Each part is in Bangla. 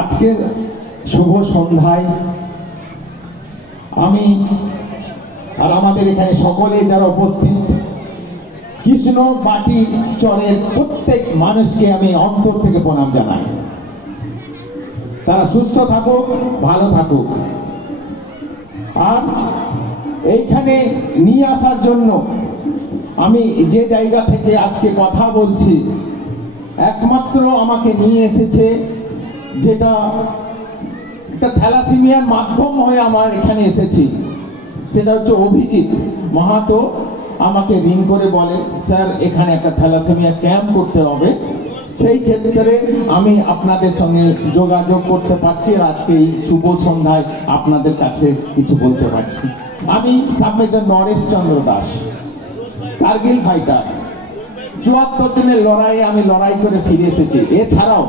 আজকের শুভ সন্ধ্যায় আমি আর আমাদের এখানে সকলে যারা উপস্থিত কৃষ্ণ বাটি চরের প্রত্যেক মানুষকে আমি অন্তর থেকে প্রণাম জানাই। তারা সুস্থ থাকুক, ভালো থাকুক। আর এইখানে নিয়ে আসার জন্য আমি যে জায়গা থেকে আজকে কথা বলছি, একমাত্র আমাকে নিয়ে এসেছে যেটা একটা থ্যালাসেমিয়ার মাধ্যম হয়ে আমার এখানে এসেছি, সেটা হচ্ছে অভিজিৎ মাহাতো আমাকে রিং করে বলে, স্যার এখানে একটা থ্যালাসেমিয়া ক্যাম্প করতে হবে। সেই ক্ষেত্রে আমি আপনাদের সঙ্গে যোগাযোগ করতে পারছি আর আজকে এই শুভ সন্ধ্যায় আপনাদের কাছে কিছু বলতে পারছি। আমি sub major Naresh Chandra Das, Kargil fighter. ৭৪ দিনের লড়াইয়ে আমি লড়াই করে ফিরে এসেছি। এছাড়াও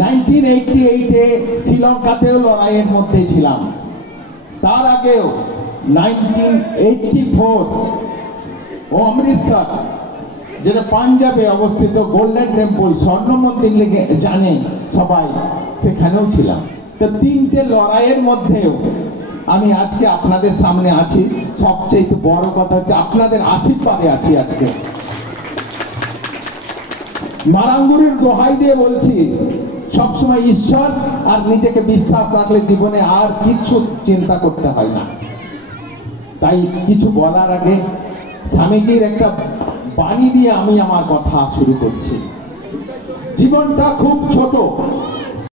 1988-এ শ্রীলঙ্কাতেও লড়াইয়ের মধ্যে ছিলাম। তার আগেও 1984 অমৃতসর, যেটা পাঞ্জাবে অবস্থিত গোল্ডেন টেম্পল, স্বর্ণ মন্দির জানে সবাই, সেখানেও ছিলাম। তো 3টে লড়াইয়ের মধ্যেও আমি আজকে আপনাদের সামনে আছি। সবচেয়ে বড় কথা হচ্ছে আপনাদের আশীর্বাদে আছি। আজকে নারায়ণগুরুর দোহাই দিয়ে বলছি, সবসময় ঈশ্বর আর নিজেকে বিশ্বাস রাখলে জীবনে আর কিছু চিন্তা করতে হয় না। তাই কিছু বলার আগে স্বামীজির একটা বাণী দিয়ে আমি আমার কথা শুরু করছি। জীবনটা খুব ছোট,